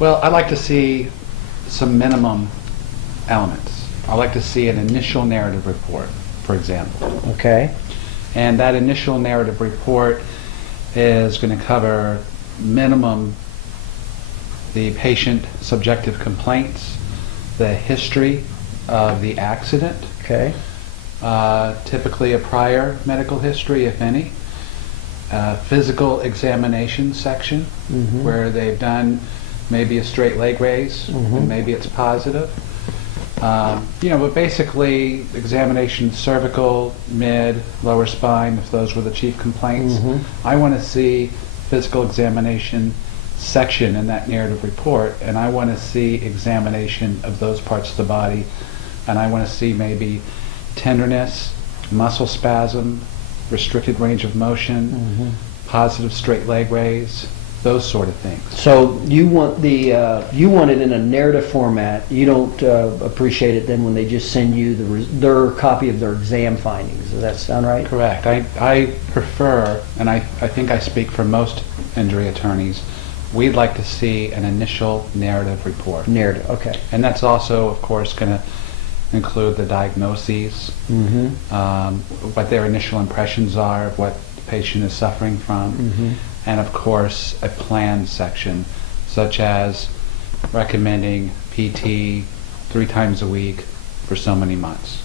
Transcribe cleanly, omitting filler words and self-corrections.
Well, I'd like to see some minimum elements. I'd like to see an initial narrative report, for example. Okay. And that initial narrative report is going to cover minimum the patient subjective complaints, the history of the accident, Okay. typically a prior medical history, if any, physical examination section where they've done maybe a straight leg raise and maybe it's positive. But basically examination cervical, mid, lower spine, if those were the chief complaints. I want to see physical examination section in that narrative report, and I want to see examination of those parts of the body, and I want to see maybe tenderness, muscle spasm, restricted range of motion, positive straight leg raise, those sort of things. So you want it in a narrative format. You don't appreciate it then when they just send you their copy of their exam findings. Does that sound right? Correct. I prefer, and I think I speak for most injury attorneys, we'd like to see an initial narrative report. Narrative, okay. And that's also, of course, going to include the diagnoses, what their initial impressions are of what the patient is suffering from, and of course a plan section, such as recommending PT 3 times a week for so many months.